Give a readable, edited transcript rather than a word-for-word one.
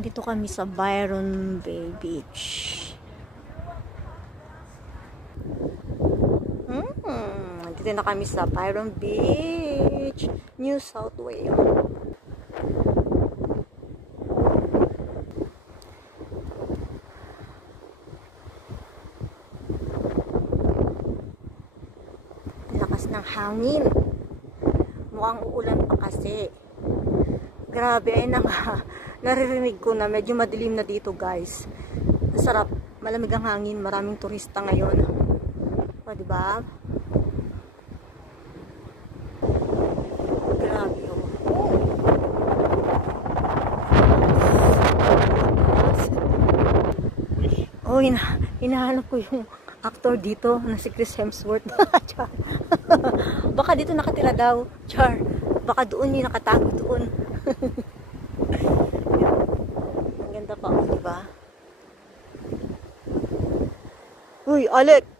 Nandito kami sa Byron Bay Beach. Nandito na kami sa Byron Beach, New South Wales. Lakas ng hangin. Mukhang uulan pa kasi. Grabe, ay naririnig ko na medyo madilim na dito, guys. Masarap, malamig ang hangin, maraming turista ngayon. O, diba? Grabe, oh. Oh, hinahanap ko yung actor dito na si Chris Hemsworth. Baka dito nakatira daw. Char. Baka doon yung nakatago doon. Ang ganda pa, oh, diba? Uy, Alec!